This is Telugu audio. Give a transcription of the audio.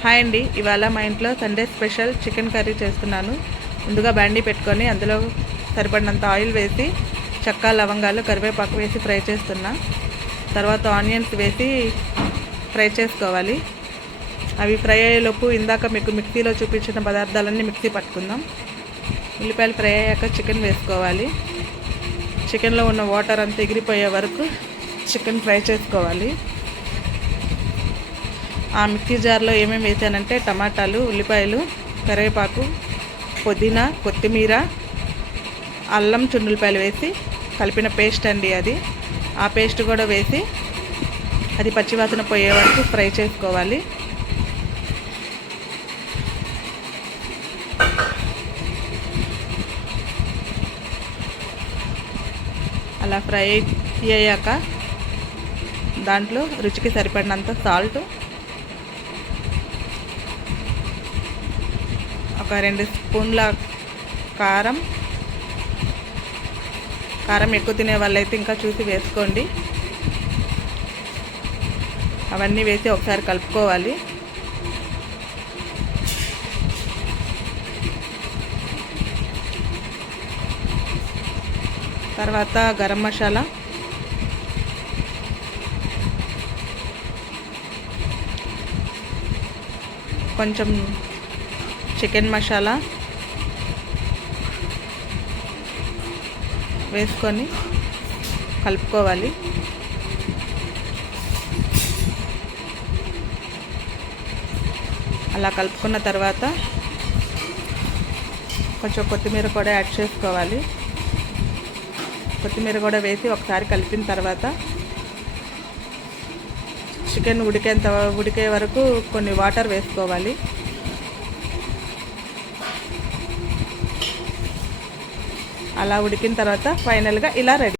హాయ్ అండి, ఇవాళ మా ఇంట్లో సండే స్పెషల్ చికెన్ కర్రీ చేస్తున్నాను. ముందుగా బాండీ పెట్టుకొని అందులో సరిపడినంత ఆయిల్ వేసి చెక్క, లవంగాలు, కరివేపాకు వేసి ఫ్రై చేస్తున్నా. తర్వాత ఆనియన్స్ వేసి ఫ్రై చేసుకోవాలి. అవి ఫ్రై అయ్యేలోపు ఇందాక మీకు మిక్సీలో చూపించిన పదార్థాలన్నీ మిక్సీ పట్టుకుందాం. ఉల్లిపాయలు ఫ్రై అయ్యాక చికెన్ వేసుకోవాలి. చికెన్లో ఉన్న వాటర్ అంతా ఎగిరిపోయే వరకు చికెన్ ఫ్రై చేసుకోవాలి. ఆ మిక్సీ జార్లో ఏమేమి వేసానంటే టమాటాలు, ఉల్లిపాయలు, కరివేపాకు, పుదీనా, కొత్తిమీర, అల్లం చున్నులపాయలు వేసి కలిపిన పేస్ట్ అండి అది. ఆ పేస్ట్ కూడా వేసి అది పచ్చివాసన పోయే వరకు ఫ్రై చేసుకోవాలి. అలా ఫ్రై అయ్యాక దాంట్లో రుచికి సరిపడినంత సాల్ట్, ఒక 2 స్పూన్ల కారం ఎక్కువ తినే వాళ్ళైతే ఇంకా చూసి వేసుకోండి. అవన్నీ వేసి ఒకసారి కలుపుకోవాలి. తర్వాత గరం మసాలా, కొంచెం చికెన్ మసాలా వేసుకొని కలుపుకోవాలి. అలా కలుపుకున్న తర్వాత కొంచెం కొత్తిమీర కూడా యాడ్ చేసుకోవాలి. కొత్తిమీర కూడా వేసి ఒకసారి కలిపిన తర్వాత చికెన్ ఉడికే వరకు కొన్ని వాటర్ వేసుకోవాలి. అలా ఉడికిన తర్వాత ఫైనల్గా ఇలా రెడీ.